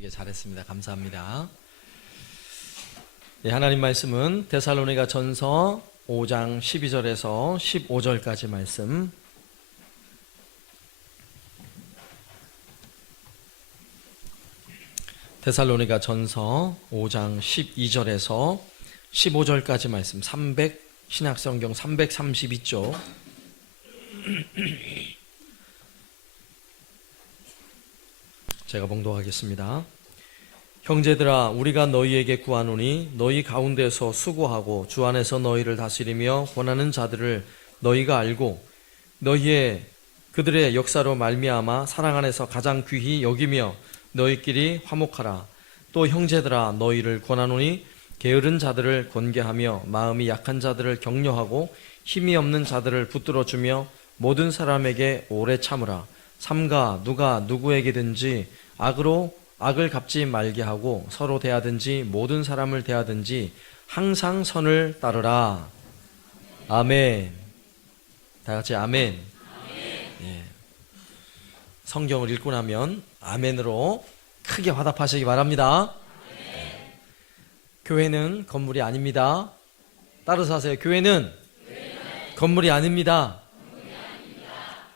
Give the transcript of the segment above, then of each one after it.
예쁘게 잘했습니다. 감사합니다. 네, 하나님 말씀은 데살로니가 전서 5장 12절에서 15절까지 말씀. 데살로니가 전서 5장 12절에서 15절까지 말씀. 신약성경 332쪽. 제가 봉독하겠습니다. 형제들아, 우리가 너희에게 구하노니 너희 가운데서 수고하고 주 안에서 너희를 다스리며 권하는 자들을 너희가 알고 너희의 그들의 역사로 말미암아 사랑 안에서 가장 귀히 여기며 너희끼리 화목하라. 또 형제들아, 너희를 권하노니 게으른 자들을 권계하며 마음이 약한 자들을 격려하고 힘이 없는 자들을 붙들어주며 모든 사람에게 오래 참으라. 삼가 누가 누구에게든지 악을 갚지 말게 하고 서로 대하든지 모든 사람을 대하든지 항상 선을 따르라. 아멘. 다 같이 아멘. 예. 성경을 읽고 나면 아멘으로 크게 화답하시기 바랍니다. 예. 교회는 건물이 아닙니다. 따라서 하세요. 교회는 건물이 아닙니다.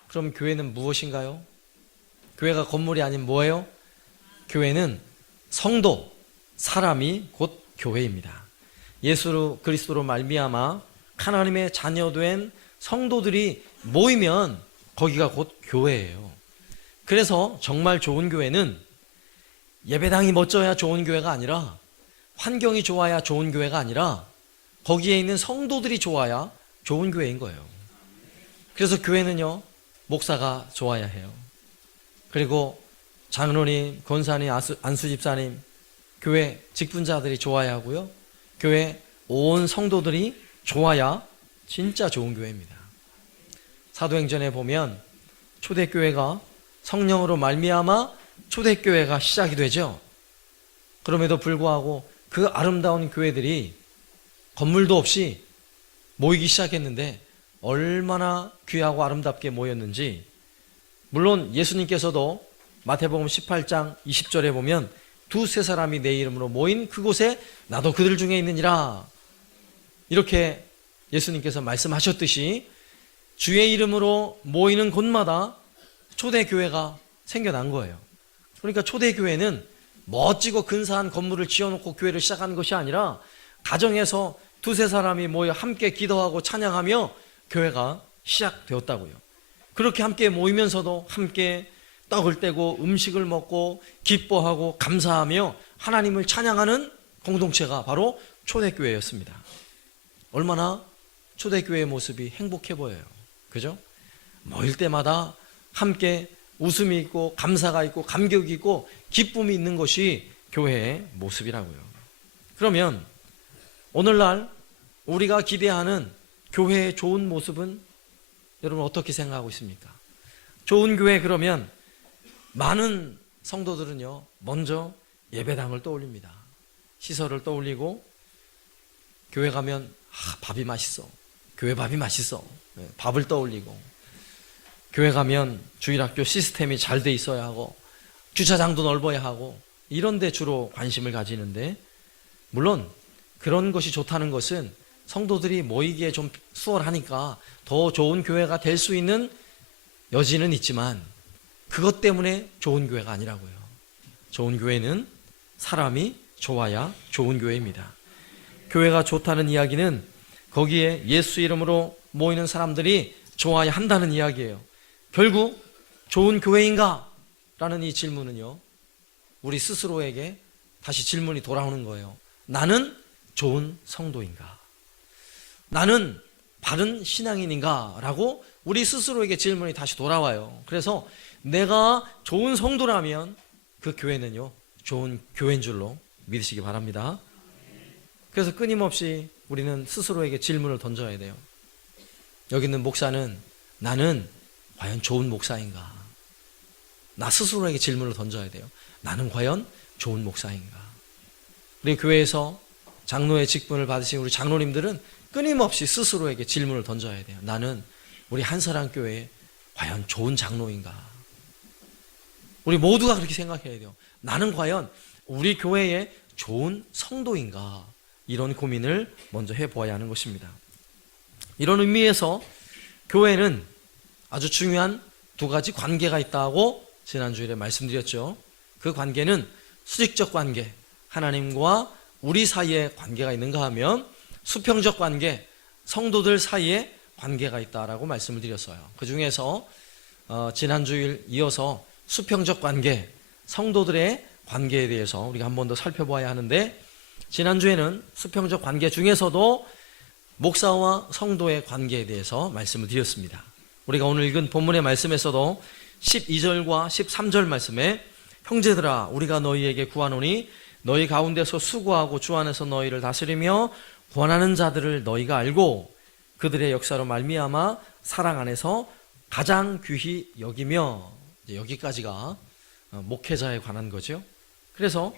그럼 교회는 무엇인가요? 교회가 건물이 아닌 뭐예요? 교회는 성도, 사람이 곧 교회입니다. 예수 그리스도로 말미암아 하나님의 자녀된 성도들이 모이면 거기가 곧 교회예요. 그래서 정말 좋은 교회는 예배당이 멋져야 좋은 교회가 아니라, 환경이 좋아야 좋은 교회가 아니라, 거기에 있는 성도들이 좋아야 좋은 교회인 거예요. 그래서 교회는요, 목사가 좋아야 해요. 그리고 장로님, 권사님, 안수집사님, 교회 직분자들이 좋아야 하고요, 교회 온 성도들이 좋아야 진짜 좋은 교회입니다. 사도행전에 보면 초대교회가 성령으로 말미암아 초대교회가 시작이 되죠. 그럼에도 불구하고 그 아름다운 교회들이 건물도 없이 모이기 시작했는데 얼마나 귀하고 아름답게 모였는지. 물론 예수님께서도 마태복음 18장 20절에 보면 두세 사람이 내 이름으로 모인 그곳에 나도 그들 중에 있느니라, 이렇게 예수님께서 말씀하셨듯이 주의 이름으로 모이는 곳마다 초대교회가 생겨난 거예요. 그러니까 초대교회는 멋지고 근사한 건물을 지어놓고 교회를 시작하는 것이 아니라 가정에서 두세 사람이 모여 함께 기도하고 찬양하며 교회가 시작되었다고요. 그렇게 함께 모이면서도 함께 떡을 떼고 음식을 먹고 기뻐하고 감사하며 하나님을 찬양하는 공동체가 바로 초대교회였습니다. 얼마나 초대교회의 모습이 행복해 보여요. 그죠? 모일 때마다 함께 웃음이 있고 감사가 있고 감격이 있고 기쁨이 있는 것이 교회의 모습이라고요. 그러면 오늘날 우리가 기대하는 교회의 좋은 모습은 여러분 어떻게 생각하고 있습니까? 좋은 교회, 그러면 많은 성도들은요, 먼저 예배당을 떠올립니다. 시설을 떠올리고, 교회 가면 밥이 맛있어, 교회 밥이 맛있어, 밥을 떠올리고, 교회 가면 주일학교 시스템이 잘 돼 있어야 하고 주차장도 넓어야 하고, 이런 데 주로 관심을 가지는데, 물론 그런 것이 좋다는 것은 성도들이 모이기에 좀 수월하니까 더 좋은 교회가 될 수 있는 여지는 있지만 그것 때문에 좋은 교회가 아니라고요. 좋은 교회는 사람이 좋아야 좋은 교회입니다. 교회가 좋다는 이야기는 거기에 예수 이름으로 모이는 사람들이 좋아야 한다는 이야기예요. 결국 좋은 교회인가? 라는 이 질문은요, 우리 스스로에게 다시 질문이 돌아오는 거예요. 나는 좋은 성도인가? 나는 바른 신앙인인가? 라고 우리 스스로에게 질문이 다시 돌아와요. 그래서 내가 좋은 성도라면 그 교회는요, 좋은 교회인 줄로 믿으시기 바랍니다. 그래서 끊임없이 우리는 스스로에게 질문을 던져야 돼요. 여기 있는 목사는 나는 과연 좋은 목사인가? 나 스스로에게 질문을 던져야 돼요. 나는 과연 좋은 목사인가? 우리 교회에서 장로의 직분을 받으신 우리 장로님들은 끊임없이 스스로에게 질문을 던져야 돼요. 나는 우리 한사랑교회에 과연 좋은 장로인가? 우리 모두가 그렇게 생각해야 돼요. 나는 과연 우리 교회에 좋은 성도인가? 이런 고민을 먼저 해보아야 하는 것입니다. 이런 의미에서 교회는 아주 중요한 두 가지 관계가 있다고 지난주에 말씀드렸죠. 그 관계는 수직적 관계, 하나님과 우리 사이에 관계가 있는가 하면 수평적 관계, 성도들 사이에 관계가 있다라고 말씀을 드렸어요. 그 중에서 지난주일 이어서 수평적 관계, 성도들의 관계에 대해서 우리가 한 번 더 살펴봐야 하는데, 지난주에는 수평적 관계 중에서도 목사와 성도의 관계에 대해서 말씀을 드렸습니다. 우리가 오늘 읽은 본문의 말씀에서도 12절과 13절 말씀에 형제들아 우리가 너희에게 구하노니 너희 가운데서 수고하고 주 안에서 너희를 다스리며 권하는 자들을 너희가 알고 그들의 역사로 말미암아 사랑 안에서 가장 귀히 여기며, 여기까지가 목회자에 관한 거죠. 그래서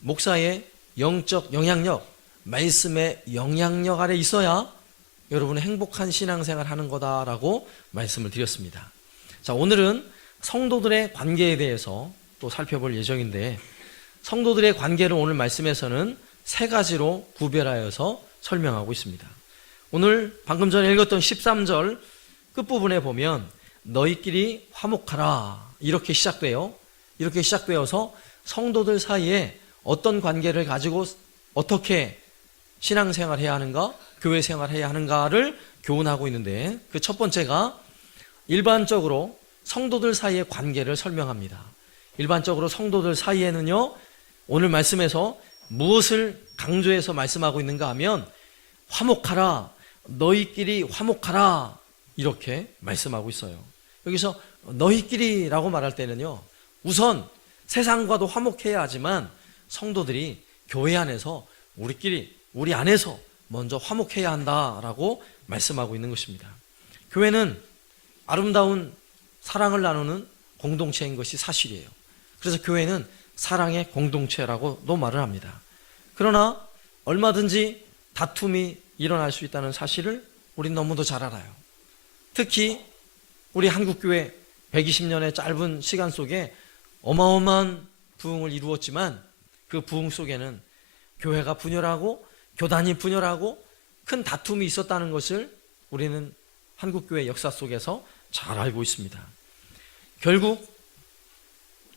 목사의 영적 영향력, 말씀의 영향력 아래 있어야 여러분은 행복한 신앙생활 하는 거다라고 말씀을 드렸습니다. 자, 오늘은 성도들의 관계에 대해서 또 살펴볼 예정인데, 성도들의 관계를 오늘 말씀에서는 세 가지로 구별하여서 설명하고 있습니다. 오늘 방금 전에 읽었던 13절 끝부분에 보면 너희끼리 화목하라 이렇게 시작돼요. 이렇게 시작되어서 성도들 사이에 어떤 관계를 가지고 어떻게 신앙생활 해야 하는가, 교회 생활 해야 하는가를 교훈하고 있는데, 그 첫 번째가 일반적으로 성도들 사이의 관계를 설명합니다. 일반적으로 성도들 사이에는요, 오늘 말씀에서 무엇을 강조해서 말씀하고 있는가 하면 화목하라, 너희끼리 화목하라 이렇게 말씀하고 있어요. 여기서 너희끼리라고 말할 때는요, 우선 세상과도 화목해야 하지만 성도들이 교회 안에서 우리 안에서 먼저 화목해야 한다라고 말씀하고 있는 것입니다. 교회는 아름다운 사랑을 나누는 공동체인 것이 사실이에요. 그래서 교회는 사랑의 공동체라고도 말을 합니다. 그러나 얼마든지 다툼이 일어날 수 있다는 사실을 우린 너무도 잘 알아요. 특히 우리 한국교회 120년의 짧은 시간 속에 어마어마한 부흥을 이루었지만 그 부흥 속에는 교회가 분열하고 교단이 분열하고 큰 다툼이 있었다는 것을 우리는 한국교회 역사 속에서 잘 알고 있습니다. 결국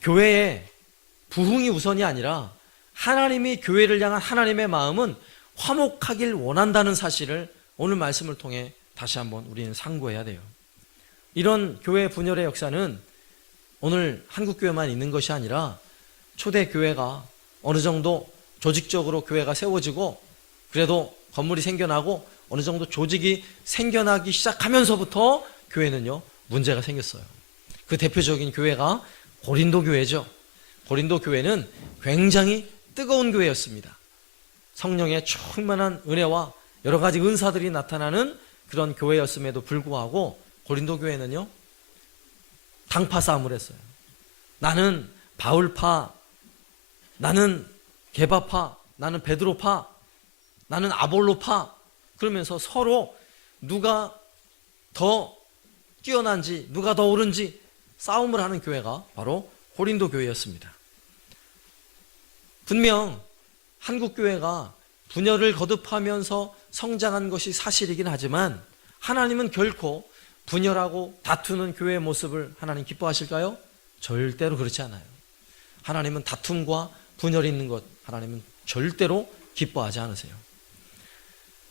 교회의 부흥이 우선이 아니라 하나님이 교회를 향한 하나님의 마음은 화목하길 원한다는 사실을 오늘 말씀을 통해 다시 한번 우리는 상고해야 돼요. 이런 교회 분열의 역사는 오늘 한국교회만 있는 것이 아니라 초대교회가 어느 정도 조직적으로 교회가 세워지고 그래도 건물이 생겨나고 어느 정도 조직이 생겨나기 시작하면서부터 교회는요, 문제가 생겼어요. 그 대표적인 교회가 고린도 교회죠. 고린도 교회는 굉장히 뜨거운 교회였습니다. 성령의 충만한 은혜와 여러 가지 은사들이 나타나는 그런 교회였음에도 불구하고 고린도 교회는요, 당파 싸움을 했어요. 나는 바울파, 나는 게바파, 나는 베드로파, 나는 아볼로파, 그러면서 서로 누가 더 뛰어난지 누가 더 옳은지 싸움을 하는 교회가 바로 고린도 교회였습니다. 분명 한국교회가 분열을 거듭하면서 성장한 것이 사실이긴 하지만 하나님은 결코 분열하고 다투는 교회의 모습을 하나님 기뻐하실까요? 절대로 그렇지 않아요. 하나님은 다툼과 분열이 있는 것 하나님은 절대로 기뻐하지 않으세요.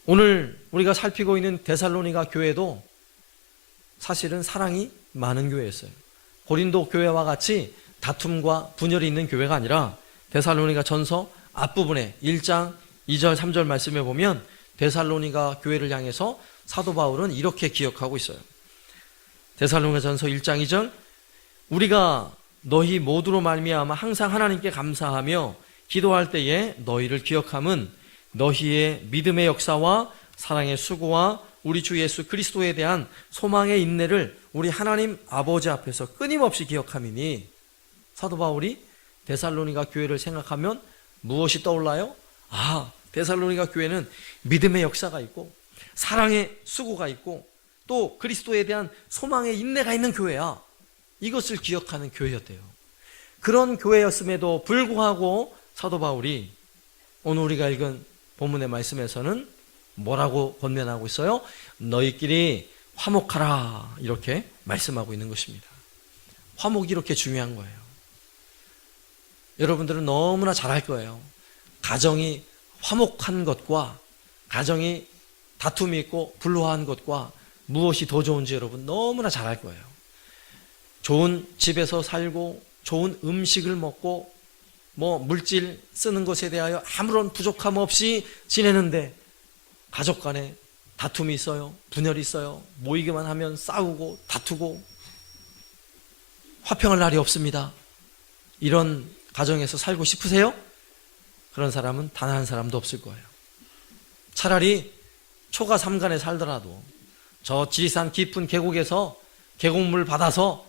오늘 우리가 살피고 있는 데살로니가 교회도 사실은 사랑이 많은 교회였어요. 고린도 교회와 같이 다툼과 분열이 있는 교회가 아니라 데살로니가 전서 앞부분에 1장 2절 3절 말씀에 보면 데살로니가 교회를 향해서 사도 바울은 이렇게 기억하고 있어요. 데살로니가 전서 1장 2절 우리가 너희 모두로 말미암아 항상 하나님께 감사하며 기도할 때에 너희를 기억함은 너희의 믿음의 역사와 사랑의 수고와 우리 주 예수 그리스도에 대한 소망의 인내를 우리 하나님 아버지 앞에서 끊임없이 기억함이니. 사도 바울이 데살로니가 교회를 생각하면 무엇이 떠올라요? 데살로니가 교회는 믿음의 역사가 있고 사랑의 수고가 있고 또 그리스도에 대한 소망의 인내가 있는 교회야. 이것을 기억하는 교회였대요. 그런 교회였음에도 불구하고 사도 바울이 오늘 우리가 읽은 본문의 말씀에서는 뭐라고 권면하고 있어요? 너희끼리 화목하라, 이렇게 말씀하고 있는 것입니다. 화목이 이렇게 중요한 거예요. 여러분들은 너무나 잘 알 거예요. 가정이 화목한 것과 가정이 다툼이 있고 불화한 것과 무엇이 더 좋은지 여러분 너무나 잘 알 거예요. 좋은 집에서 살고 좋은 음식을 먹고 물질 쓰는 것에 대하여 아무런 부족함 없이 지내는데 가족 간에 다툼이 있어요. 분열이 있어요. 모이기만 하면 싸우고 다투고 화평할 날이 없습니다. 이런 가정에서 살고 싶으세요? 그런 사람은 단 한 사람도 없을 거예요. 차라리 초가 삼간에 살더라도 저 지리산 깊은 계곡에서 계곡물 받아서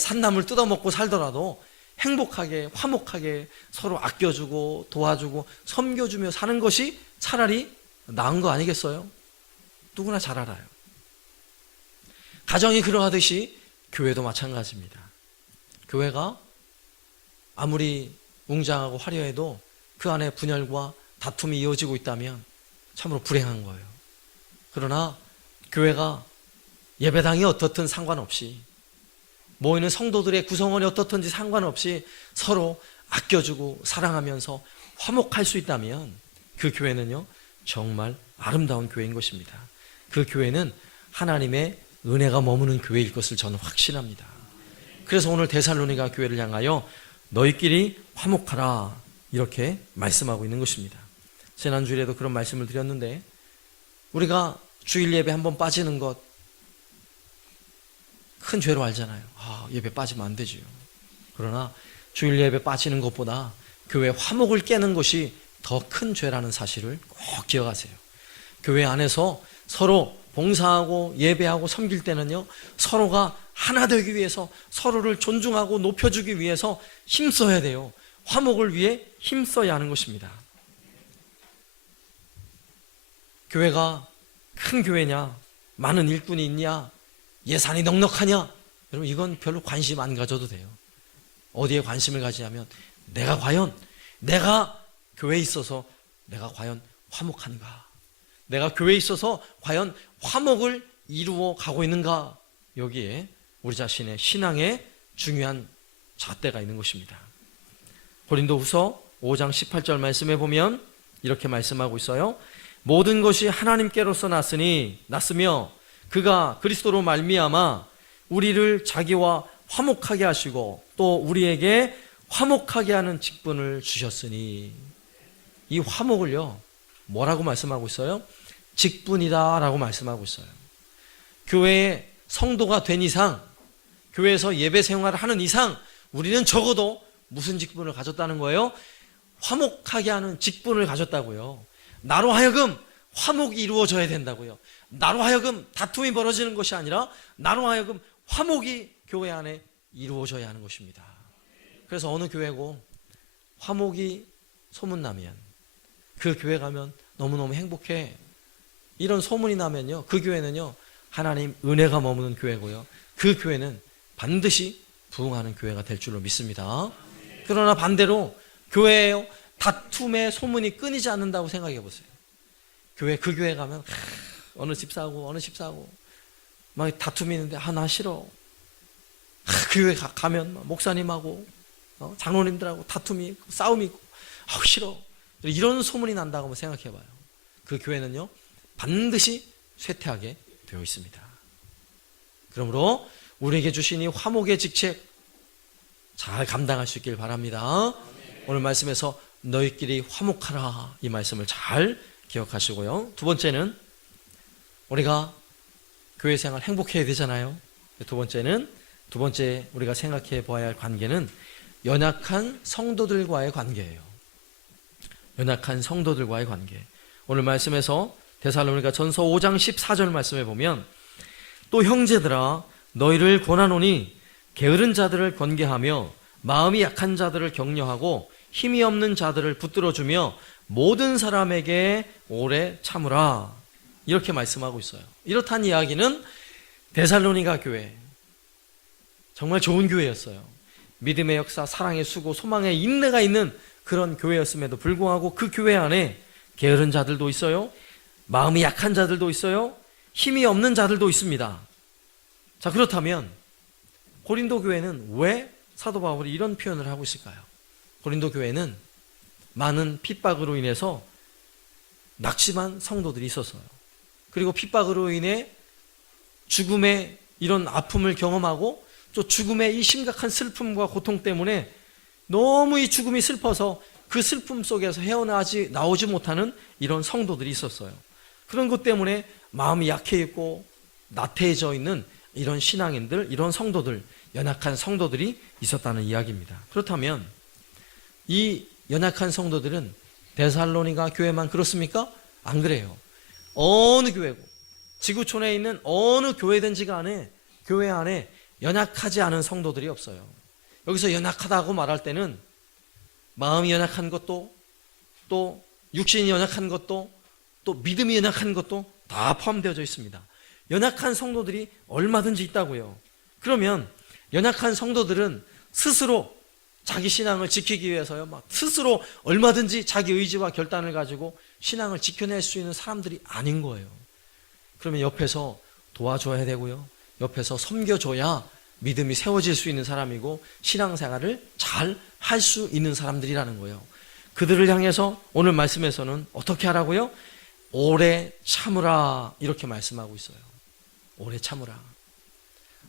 산나물 뜯어먹고 살더라도 행복하게 화목하게 서로 아껴주고 도와주고 섬겨주며 사는 것이 차라리 나은 거 아니겠어요? 누구나 잘 알아요. 가정이 그러하듯이 교회도 마찬가지입니다. 교회가 아무리 웅장하고 화려해도 그 안에 분열과 다툼이 이어지고 있다면 참으로 불행한 거예요. 그러나 교회가 예배당이 어떻든 상관없이 모이는 성도들의 구성원이 어떻든지 상관없이 서로 아껴주고 사랑하면서 화목할 수 있다면 그 교회는요 정말 아름다운 교회인 것입니다. 그 교회는 하나님의 은혜가 머무는 교회일 것을 저는 확신합니다. 그래서 오늘 데살로니가 교회를 향하여 너희끼리 화목하라 이렇게 말씀하고 있는 것입니다. 지난주일에도 그런 말씀을 드렸는데 우리가 주일 예배 한번 빠지는 것 큰 죄로 알잖아요. 예배 빠지면 안 되지요. 그러나 주일 예배 빠지는 것보다 교회 화목을 깨는 것이 더 큰 죄라는 사실을 꼭 기억하세요. 교회 안에서 서로 봉사하고 예배하고 섬길 때는요 서로가 하나 되기 위해서 서로를 존중하고 높여주기 위해서 힘써야 돼요. 화목을 위해 힘써야 하는 것입니다. 교회가 큰 교회냐, 많은 일꾼이 있냐, 예산이 넉넉하냐, 여러분 이건 별로 관심 안 가져도 돼요. 어디에 관심을 가지냐면 내가 교회에 있어서 내가 과연 화목한가, 내가 교회에 있어서 과연 화목을 이루어 가고 있는가, 여기에 우리 자신의 신앙의 중요한 잣대가 있는 것입니다. 고린도후서 5장 18절 말씀에 보면 이렇게 말씀하고 있어요. 모든 것이 하나님께로서 났으며 그가 그리스도로 말미암아 우리를 자기와 화목하게 하시고 또 우리에게 화목하게 하는 직분을 주셨으니, 이 화목을요 뭐라고 말씀하고 있어요? 직분이다 라고 말씀하고 있어요. 교회의 성도가 된 이상, 교회에서 예배 생활을 하는 이상 우리는 적어도 무슨 직분을 가졌다는 거예요? 화목하게 하는 직분을 가졌다고요. 나로 하여금 화목이 이루어져야 된다고요. 나로 하여금 다툼이 벌어지는 것이 아니라 나로 하여금 화목이 교회 안에 이루어져야 하는 것입니다. 그래서 어느 교회고 화목이 소문나면 그 교회 가면 너무너무 행복해, 이런 소문이 나면요 그 교회는요 하나님 은혜가 머무는 교회고요 그 교회는 반드시 부흥하는 교회가 될 줄로 믿습니다. 그러나 반대로 교회에요 다툼의 소문이 끊이지 않는다고 생각해 보세요. 그 교회 가면 어느 집사하고 막 다툼이 있는데 나 싫어. 그 교회 가면 목사님하고 장로님들하고 다툼이 있고 싸움이 있고 싫어, 이런 소문이 난다고 한번 생각해 봐요. 그 교회는요 반드시 쇠퇴하게 되어 있습니다. 그러므로 우리에게 주신 이 화목의 직책 잘 감당할 수 있길 바랍니다. 오늘 말씀에서 너희끼리 화목하라, 이 말씀을 잘 기억하시고요. 두 번째는 우리가 교회 생활 행복해야 되잖아요. 두 번째 우리가 생각해 보아야 할 관계는 연약한 성도들과의 관계예요. 연약한 성도들과의 관계. 오늘 말씀에서 데살로니가 전서 5장 14절 말씀에 보면 또 형제들아 너희를 권하노니 게으른 자들을 권계하며 마음이 약한 자들을 격려하고 힘이 없는 자들을 붙들어주며 모든 사람에게 오래 참으라, 이렇게 말씀하고 있어요. 이렇다는 이야기는 데살로니가 교회 정말 좋은 교회였어요. 믿음의 역사, 사랑의 수고, 소망의 인내가 있는 그런 교회였음에도 불구하고 그 교회 안에 게으른 자들도 있어요. 마음이 약한 자들도 있어요. 힘이 없는 자들도 있습니다. 자, 그렇다면 고린도 교회는 왜 사도 바울이 이런 표현을 하고 있을까요? 고린도 교회는 많은 핍박으로 인해서 낙심한 성도들이 있었어요. 그리고 핍박으로 인해 죽음의 이런 아픔을 경험하고 또 죽음의 이 심각한 슬픔과 고통 때문에 너무 이 죽음이 슬퍼서 그 슬픔 속에서 나오지 못하는 이런 성도들이 있었어요. 그런 것 때문에 마음이 약해 있고 나태해져 있는 이런 신앙인들, 이런 성도들, 연약한 성도들이 있었다는 이야기입니다. 그렇다면 이 연약한 성도들은 데살로니가 교회만 그렇습니까? 안 그래요. 어느 교회고 지구촌에 있는 어느 교회든지 간에 교회 안에 연약하지 않은 성도들이 없어요. 여기서 연약하다고 말할 때는 마음이 연약한 것도, 또 육신이 연약한 것도, 또 믿음이 연약한 것도 다 포함되어져 있습니다. 연약한 성도들이 얼마든지 있다고요. 그러면 연약한 성도들은 스스로 자기 신앙을 지키기 위해서요, 스스로 얼마든지 자기 의지와 결단을 가지고 신앙을 지켜낼 수 있는 사람들이 아닌 거예요. 그러면 옆에서 도와줘야 되고요, 옆에서 섬겨줘야 믿음이 세워질 수 있는 사람이고 신앙생활을 잘 할 수 있는 사람들이라는 거예요. 그들을 향해서 오늘 말씀에서는 어떻게 하라고요? 오래 참으라, 이렇게 말씀하고 있어요. 오래 참으라.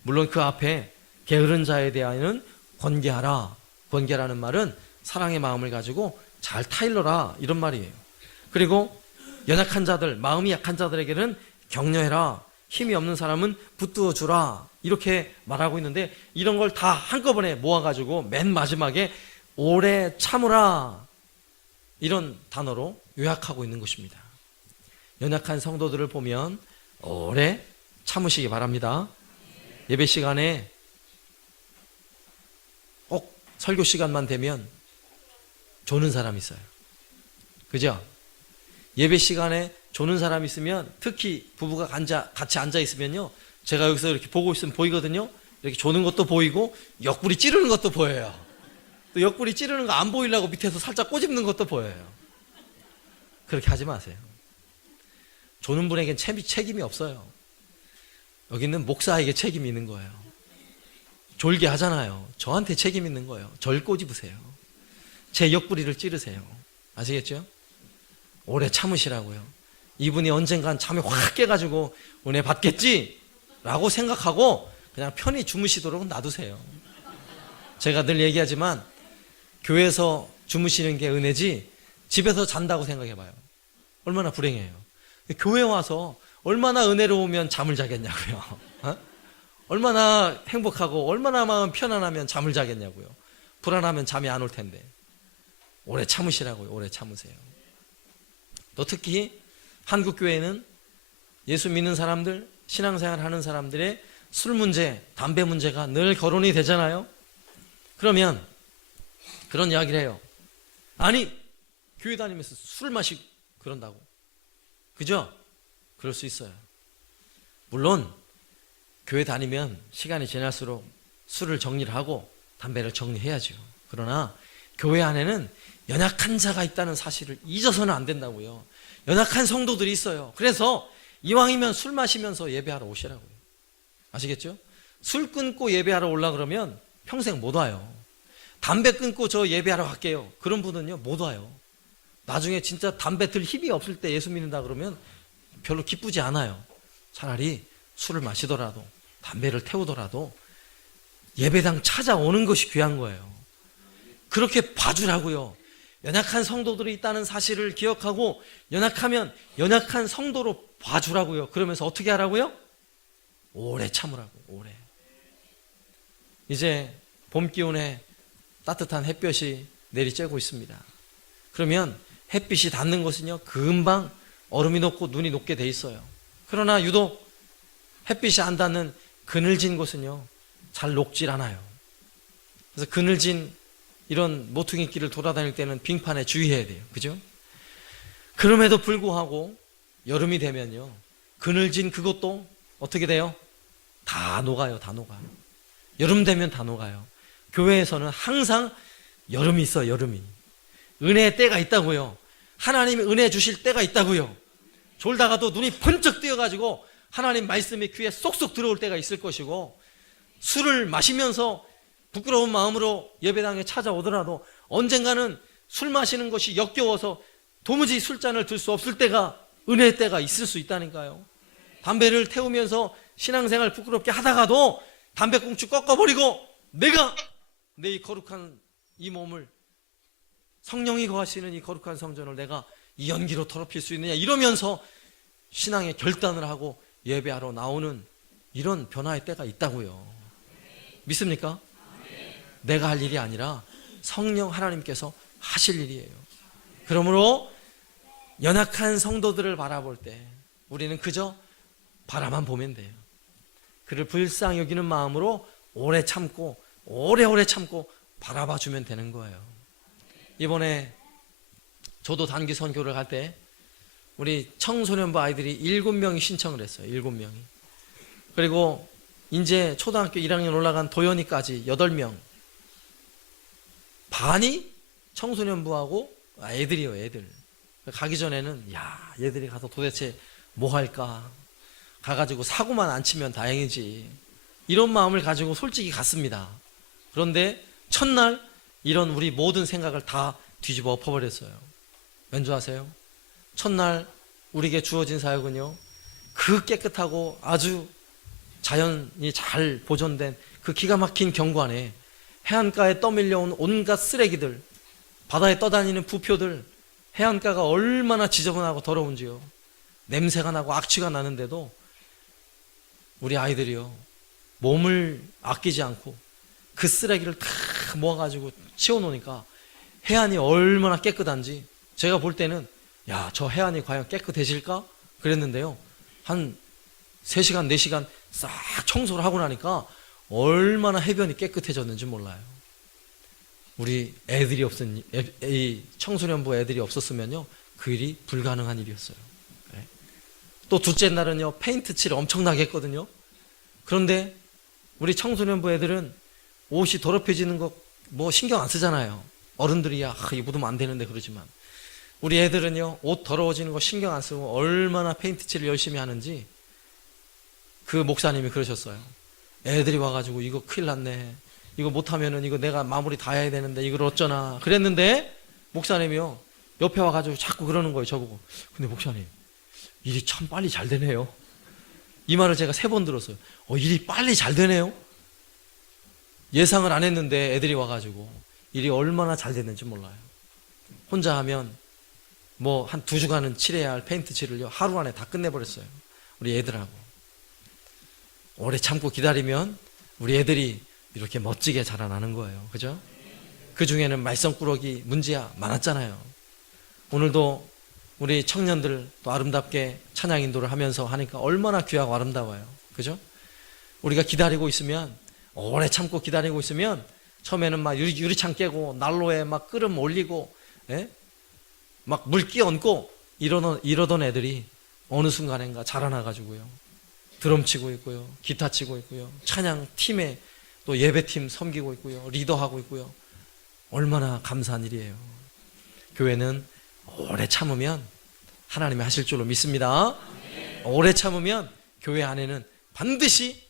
물론 그 앞에 게으른 자에 대하여는 권계하라. 권계라는 말은 사랑의 마음을 가지고 잘 타일러라, 이런 말이에요. 그리고 연약한 자들, 마음이 약한 자들에게는 격려해라. 힘이 없는 사람은 붙들어 주라, 이렇게 말하고 있는데 이런 걸 다 한꺼번에 모아가지고 맨 마지막에 오래 참으라, 이런 단어로 요약하고 있는 것입니다. 연약한 성도들을 보면 오래 참으시기 바랍니다. 예배 시간에 꼭 설교 시간만 되면 조는 사람 있어요. 그죠? 예배 시간에 조는 사람 있으면, 특히 부부가 같이 앉아 있으면요, 제가 여기서 이렇게 보고 있으면 보이거든요. 이렇게 조는 것도 보이고 옆구리 찌르는 것도 보여요. 또 옆구리 찌르는 거 안 보이려고 밑에서 살짝 꼬집는 것도 보여요. 그렇게 하지 마세요. 조는 분에겐 책임이 없어요. 여기는 목사에게 책임이 있는 거예요. 졸게 하잖아요. 저한테 책임 있는 거예요. 절 꼬집으세요. 제 옆구리를 찌르세요. 아시겠죠? 오래 참으시라고요. 이분이 언젠간 잠이 확 깨가지고 은혜 받겠지? 라고 생각하고 그냥 편히 주무시도록 놔두세요. 제가 늘 얘기하지만 교회에서 주무시는 게 은혜지 집에서 잔다고 생각해봐요. 얼마나 불행해요. 교회 와서 얼마나 은혜로우면 잠을 자겠냐고요. 어? 얼마나 행복하고 얼마나 마음 편안하면 잠을 자겠냐고요. 불안하면 잠이 안 올 텐데. 오래 참으시라고요. 오래 참으세요. 또 특히 한국 교회는 예수 믿는 사람들, 신앙생활 하는 사람들의 술 문제, 담배 문제가 늘 거론이 되잖아요. 그러면 그런 이야기를 해요. 아니, 교회 다니면서 술 마시고 그런다고. 그죠? 그럴 수 있어요. 물론 교회 다니면 시간이 지날수록 술을 정리를 하고 담배를 정리해야죠. 그러나 교회 안에는 연약한 자가 있다는 사실을 잊어서는 안 된다고요. 연약한 성도들이 있어요. 그래서 이왕이면 술 마시면서 예배하러 오시라고요. 아시겠죠? 술 끊고 예배하러 오려고 그러면 평생 못 와요. 담배 끊고 저 예배하러 갈게요. 그런 분은요, 못 와요. 나중에 진짜 담배 들 힘이 없을 때 예수 믿는다 그러면 별로 기쁘지 않아요. 차라리 술을 마시더라도 담배를 태우더라도 예배당 찾아오는 것이 귀한 거예요. 그렇게 봐주라고요. 연약한 성도들이 있다는 사실을 기억하고 연약하면 연약한 성도로 봐주라고요. 그러면서 어떻게 하라고요? 오래 참으라고. 오래. 이제 봄 기운에 따뜻한 햇볕이 내리쬐고 있습니다. 그러면 햇빛이 닿는 것은요, 금방 얼음이 녹고 눈이 녹게 돼 있어요. 그러나 유독 햇빛이 안 닿는 그늘진 곳은요, 잘 녹질 않아요. 그래서 그늘진 이런 모퉁이 길을 돌아다닐 때는 빙판에 주의해야 돼요. 그죠? 그럼에도 불구하고 여름이 되면요, 그늘진 그것도 어떻게 돼요? 다 녹아요. 다 녹아요. 여름 되면 다 녹아요. 교회에서는 항상 여름이 있어요. 여름이. 은혜의 때가 있다고요. 하나님이 은혜 주실 때가 있다고요. 졸다가도 눈이 번쩍 뜨여가지고 하나님 말씀이 귀에 쏙쏙 들어올 때가 있을 것이고, 술을 마시면서 부끄러운 마음으로 예배당에 찾아오더라도 언젠가는 술 마시는 것이 역겨워서 도무지 술잔을 들 수 없을 때가, 은혜의 때가 있을 수 있다니까요. 담배를 태우면서 신앙생활 부끄럽게 하다가도 담배꽁초 꺾어버리고 내가 내 이 거룩한 이 몸을, 성령이 거하시는 이 거룩한 성전을 내가 이 연기로 더럽힐 수 있느냐 이러면서 신앙의 결단을 하고 예배하러 나오는 이런 변화의 때가 있다고요. 믿습니까? 내가 할 일이 아니라 성령 하나님께서 하실 일이에요. 그러므로 연약한 성도들을 바라볼 때 우리는 그저 바라만 보면 돼요. 그를 불쌍히 여기는 마음으로 오래 참고 오래오래 참고 바라봐 주면 되는 거예요. 이번에 저도 단기 선교를 갈 때 우리 청소년부 아이들이 7명이 신청을 했어요. 7명이. 그리고 이제 초등학교 1학년 올라간 도연이까지 8명. 반이 청소년부하고 애들이에요. 애들. 가기 전에는 야, 얘들이 가서 도대체 뭐 할까, 가가지고 사고만 안 치면 다행이지, 이런 마음을 가지고 솔직히 갔습니다. 그런데 첫날 이런 우리 모든 생각을 다 뒤집어 엎어버렸어요. 왠 줄 아세요? 첫날 우리에게 주어진 사역은요, 그 깨끗하고 아주 자연이 잘 보존된 그 기가 막힌 경관에 해안가에 떠밀려온 온갖 쓰레기들, 바다에 떠다니는 부표들, 해안가가 얼마나 지저분하고 더러운지요. 냄새가 나고 악취가 나는데도 우리 아이들이요, 몸을 아끼지 않고 그 쓰레기를 다 모아가지고 치워놓으니까 해안이 얼마나 깨끗한지, 제가 볼 때는 야, 저 해안이 과연 깨끗해질까? 그랬는데요, 한 3시간 4시간 싹 청소를 하고 나니까 얼마나 해변이 깨끗해졌는지 몰라요. 우리 애들이 이 청소년부 애들이 없었으면요, 그 일이 불가능한 일이었어요. 또 둘째 날은요, 페인트 칠을 엄청나게 했거든요. 그런데 우리 청소년부 애들은 옷이 더럽혀지는 거 뭐 신경 안 쓰잖아요. 어른들이야 이거 묻으면 안 되는데 그러지만, 우리 애들은요, 옷 더러워지는 거 신경 안 쓰고 얼마나 페인트 칠을 열심히 하는지. 그 목사님이 그러셨어요. 애들이 와가지고 이거 큰일 났네, 이거 못하면은 이거 내가 마무리 다 해야 되는데 이걸 어쩌나 그랬는데, 목사님이요 옆에 와가지고 자꾸 그러는 거예요, 저보고. 근데 목사님, 일이 참 빨리 잘 되네요. 이 말을 제가 3번 들었어요. 일이 빨리 잘 되네요. 예상을 안 했는데 애들이 와가지고 일이 얼마나 잘 됐는지 몰라요. 혼자 하면 뭐 한 2주간은 칠해야 할 페인트 칠을요, 하루 안에 다 끝내버렸어요. 우리 애들하고. 오래 참고 기다리면 우리 애들이 이렇게 멋지게 자라나는 거예요. 그죠? 그 중에는 말썽꾸러기 문제야 많았잖아요. 오늘도 우리 청년들 또 아름답게 찬양 인도를 하면서 하니까 얼마나 귀하고 아름다워요. 그죠? 우리가 기다리고 있으면, 오래 참고 기다리고 있으면, 처음에는 막 유리창 깨고 난로에 막 끓음 올리고 막 물 끼얹고 이러던 애들이 어느 순간인가 자라나가지고요, 드럼 치고 있고요, 기타 치고 있고요, 찬양 팀에 또 예배팀 섬기고 있고요, 리더하고 있고요. 얼마나 감사한 일이에요. 교회는 오래 참으면 하나님이 하실 줄로 믿습니다. 오래 참으면 교회 안에는 반드시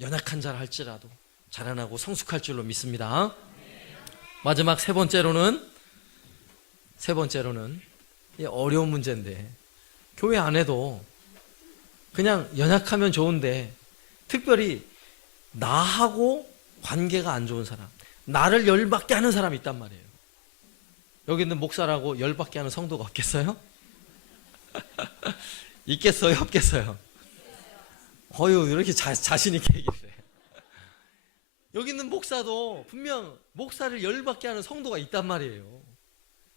연약한 자라 할지라도 자라나고 성숙할 줄로 믿습니다. 마지막 세 번째로는 어려운 문제인데, 교회 안에도 그냥 연약하면 좋은데, 특별히 나하고 관계가 안 좋은 사람, 나를 열받게 하는 사람이 있단 말이에요. 여기 있는 목사라고 열받게 하는 성도가 없겠어요? 있겠어요? 없겠어요? 어휴, 이렇게 자신 있게 얘기를 해. 여기 있는 목사도 분명 목사를 열받게 하는 성도가 있단 말이에요.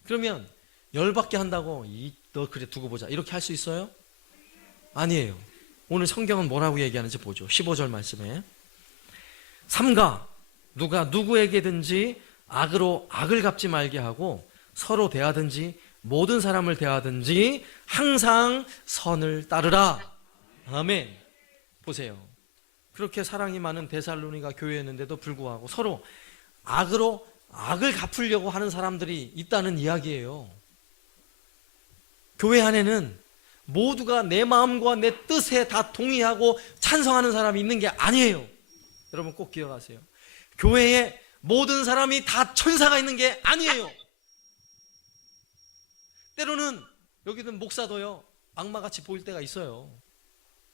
그러면 열받게 한다고 너 그래 두고 보자 이렇게 할 수 있어요? 아니에요. 오늘 성경은 뭐라고 얘기하는지 보죠. 15절 말씀에, 삼가 누가 누구에게든지 악으로 악을 갚지 말게 하고 서로 대하든지 모든 사람을 대하든지 항상 선을 따르라. 아멘. 보세요. 그렇게 사랑이 많은 데살로니가 교회였는데도 불구하고 서로 악으로 악을 갚으려고 하는 사람들이 있다는 이야기예요. 교회 안에는 모두가 내 마음과 내 뜻에 다 동의하고 찬성하는 사람이 있는 게 아니에요. 여러분 꼭 기억하세요. 교회에 모든 사람이 다 천사가 있는 게 아니에요. 때로는 여기는 목사도요, 악마같이 보일 때가 있어요.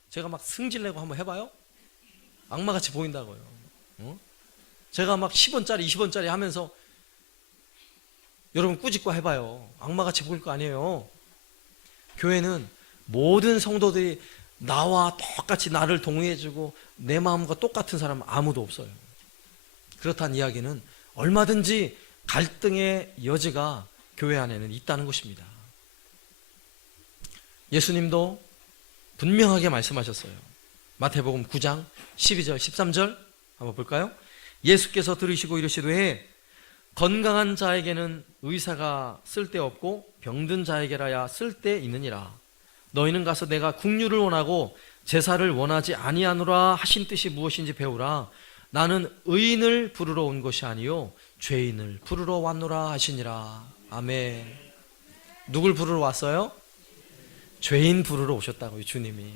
제가 막 승질내고 한번 해봐요? 악마같이 보인다고요. 제가 막 10원짜리 20원짜리 하면서 여러분 꾸짖고 해봐요. 악마같이 보일 거 아니에요. 교회는 모든 성도들이 나와 똑같이 나를 동의해주고 내 마음과 똑같은 사람은 아무도 없어요. 그렇다는 이야기는 얼마든지 갈등의 여지가 교회 안에는 있다는 것입니다. 예수님도 분명하게 말씀하셨어요. 마태복음 9장 12절 13절 한번 볼까요? 예수께서 들으시고 이르시되 건강한 자에게는 의사가 쓸데없고 병든 자에게라야 쓸데있느니라. 너희는 가서 내가 긍휼을 원하고 제사를 원하지 아니하노라 하신 뜻이 무엇인지 배우라. 나는 의인을 부르러 온 것이 아니요 죄인을 부르러 왔노라 하시니라. 아멘. 누굴 부르러 왔어요? 죄인 부르러 오셨다고요, 주님이.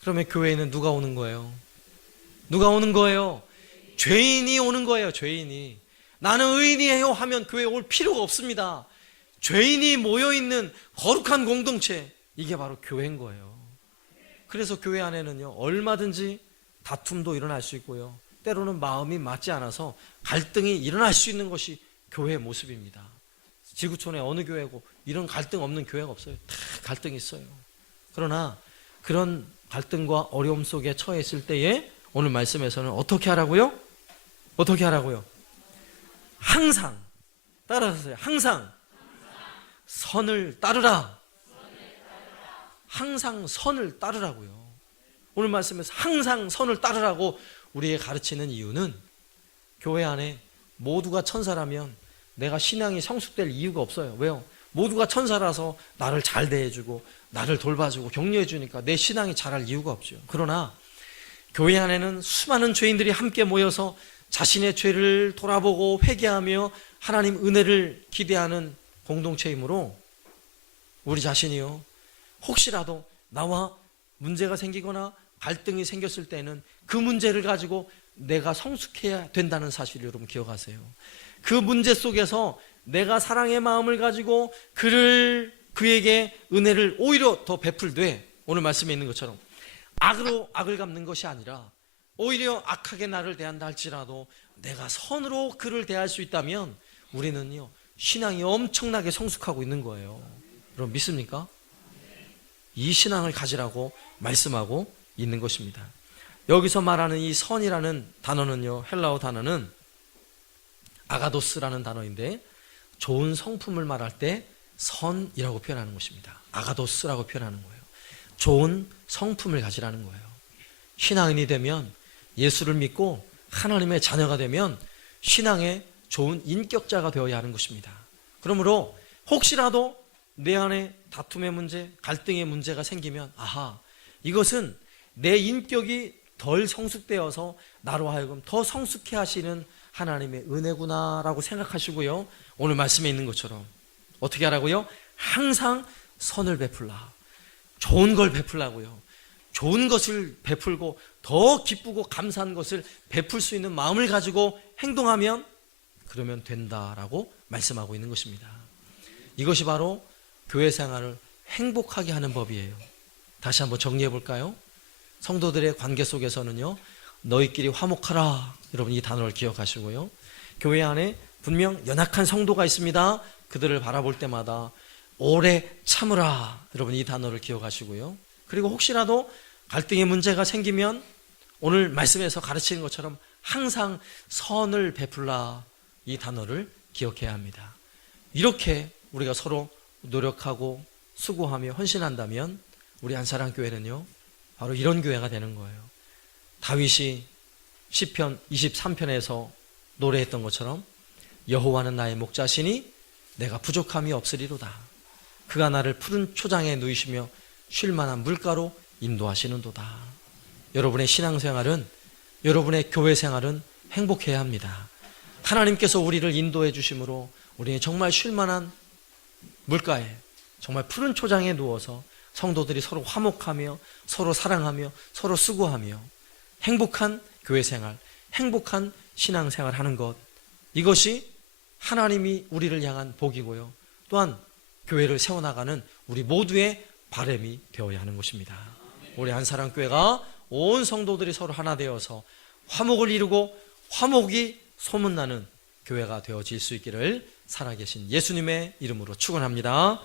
그러면 교회에는 누가 오는 거예요? 누가 오는 거예요? 죄인이 오는 거예요. 죄인이. 나는 의인이에요 하면 교회에 올 필요가 없습니다. 죄인이 모여있는 거룩한 공동체, 이게 바로 교회인 거예요. 그래서 교회 안에는요, 얼마든지 다툼도 일어날 수 있고요, 때로는 마음이 맞지 않아서 갈등이 일어날 수 있는 것이 교회의 모습입니다. 지구촌에 어느 교회고 이런 갈등 없는 교회가 없어요. 다 갈등이 있어요. 그러나 그런 갈등과 어려움 속에 처했을 때에 오늘 말씀에서는 어떻게 하라고요? 어떻게 하라고요? 항상 따라하세요. 항상 선을 따르라. 항상 선을 따르라고요. 오늘 말씀에서 항상 선을 따르라고 우리에게 가르치는 이유는 교회 안에 모두가 천사라면 내가 신앙이 성숙될 이유가 없어요. 왜요? 모두가 천사라서 나를 잘 대해주고 나를 돌봐주고 격려해주니까 내 신앙이 자랄 이유가 없죠. 그러나 교회 안에는 수많은 죄인들이 함께 모여서 자신의 죄를 돌아보고 회개하며 하나님 은혜를 기대하는 공동체이므로 우리 자신이요, 혹시라도 나와 문제가 생기거나 갈등이 생겼을 때는 그 문제를 가지고 내가 성숙해야 된다는 사실을 여러분 기억하세요. 그 문제 속에서 내가 사랑의 마음을 가지고 그에게 은혜를 오히려 더 베풀되, 오늘 말씀에 있는 것처럼 악으로 악을 갚는 것이 아니라 오히려 악하게 나를 대한다 할지라도 내가 선으로 그를 대할 수 있다면 우리는요, 신앙이 엄청나게 성숙하고 있는 거예요. 여러분 믿습니까? 이 신앙을 가지라고 말씀하고 있는 것입니다. 여기서 말하는 이 선이라는 단어는요, 헬라어 단어는 아가도스라는 단어인데 좋은 성품을 말할 때 선이라고 표현하는 것입니다. 아가도스라고 표현하는 거예요. 좋은 성품을 가지라는 거예요. 신앙인이 되면, 예수를 믿고 하나님의 자녀가 되면 신앙의 좋은 인격자가 되어야 하는 것입니다. 그러므로 혹시라도 내 안에 다툼의 문제, 갈등의 문제가 생기면 아하, 이것은 내 인격이 덜 성숙되어서 나로 하여금 더 성숙해 하시는 하나님의 은혜구나라고 생각하시고요, 오늘 말씀에 있는 것처럼 어떻게 하라고요? 항상 선을 베풀라. 좋은 걸 베풀라고요. 좋은 것을 베풀고 더 기쁘고 감사한 것을 베풀 수 있는 마음을 가지고 행동하면 그러면 된다라고 말씀하고 있는 것입니다. 이것이 바로 교회 생활을 행복하게 하는 법이에요. 다시 한번 정리해 볼까요? 성도들의 관계 속에서는요, 너희끼리 화목하라. 여러분 이 단어를 기억하시고요, 교회 안에 분명 연약한 성도가 있습니다. 그들을 바라볼 때마다 오래 참으라. 여러분 이 단어를 기억하시고요, 그리고 혹시라도 갈등의 문제가 생기면 오늘 말씀에서 가르치는 것처럼 항상 선을 베풀라. 이 단어를 기억해야 합니다. 이렇게 우리가 서로 노력하고 수고하며 헌신한다면 우리 한사랑교회는요, 바로 이런 교회가 되는 거예요. 다윗이 시편 23편에서 노래했던 것처럼 여호와는 나의 목자시니 내가 부족함이 없으리로다. 그가 나를 푸른 초장에 누이시며 쉴만한 물가로 인도하시는도다. 여러분의 신앙생활은 여러분의 교회 생활은 행복해야 합니다. 하나님께서 우리를 인도해 주심으로 우리는 정말 쉴만한 물가에, 정말 푸른 초장에 누워서 성도들이 서로 화목하며 서로 사랑하며 서로 수고하며 행복한 교회 생활, 행복한 신앙 생활 하는 것, 이것이 하나님이 우리를 향한 복이고요, 또한 교회를 세워나가는 우리 모두의 바람이 되어야 하는 것입니다. 우리 한사랑교회가 온 성도들이 서로 하나 되어서 화목을 이루고 화목이 소문나는 교회가 되어질 수 있기를 살아계신 예수님의 이름으로 축원합니다.